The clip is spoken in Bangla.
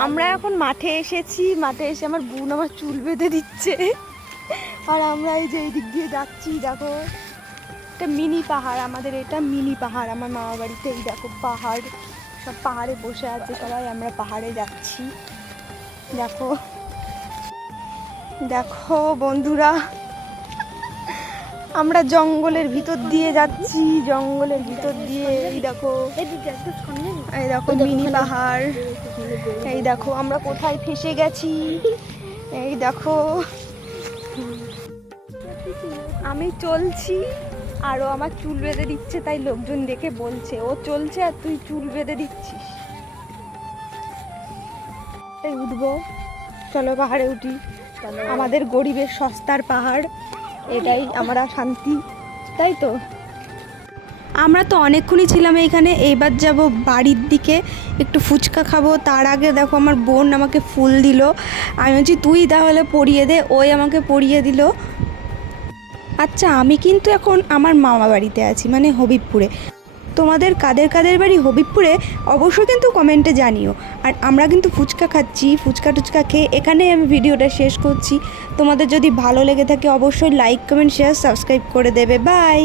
আমরা এখন মাঠে এসেছি, মাঠে এসে আমার বোন আমার চুল বেঁধে দিচ্ছে। আর আমরা এই যে এই দিক দিয়ে যাচ্ছি, দেখো এটা মিনি পাহাড় আমাদের, এটা মিনি পাহাড় আমার মামা বাড়িতে। এই দেখো পাহাড়, সব পাহাড়ে বসে আছে সবাই, আমরা পাহাড়ে যাচ্ছি। দেখো দেখো বন্ধুরা, আমরা জঙ্গলের ভিতর দিয়ে যাচ্ছি, জঙ্গলের ভিতর দিয়ে। এই দেখো, এই দেখো মিনি পাহাড়। এই দেখো আমরা কোথায় ফেসে গেছি। এই দেখো আমি চলছি আর ও আমার চুল বেঁধে দিচ্ছে, তাই লোকজন দেখে বলছে ও চলছে আর তুই চুল বেঁধে দিচ্ছিস। এই উঠবো, চলো পাহাড়ে উঠি। আমাদের গরিবের সস্তার পাহাড়, এটাই আমরা শান্তি, তাই তো। আমরা তো অনেকক্ষণই ছিলাম এইখানে, এইবার যাব বাড়ির দিকে, একটু ফুচকা খাবো। তার আগে দেখো আমার বোন আমাকে ফুল দিল, আমি বলছি তুই তাহলে পরিয়ে দে, ওই আমাকে পরিয়ে দিল। আচ্ছা, আমি কিন্তু এখন আমার মামা বাড়িতে আছি, মানে হবিবপুরে। তোমাদের কাদের কাদের বাড়ি হবিবপুরে অবশ্যই কিন্তু কমেন্টে জানিও। আর আমরা কিন্তু ফুচকা খাচ্ছি, ফুচকা টুচকা খেয়ে এখানেই আমি ভিডিওটা শেষ করছি। তোমাদের যদি ভালো লেগে থাকে অবশ্যই লাইক কমেন্ট শেয়ার সাবস্ক্রাইব করে দেবে। বাই।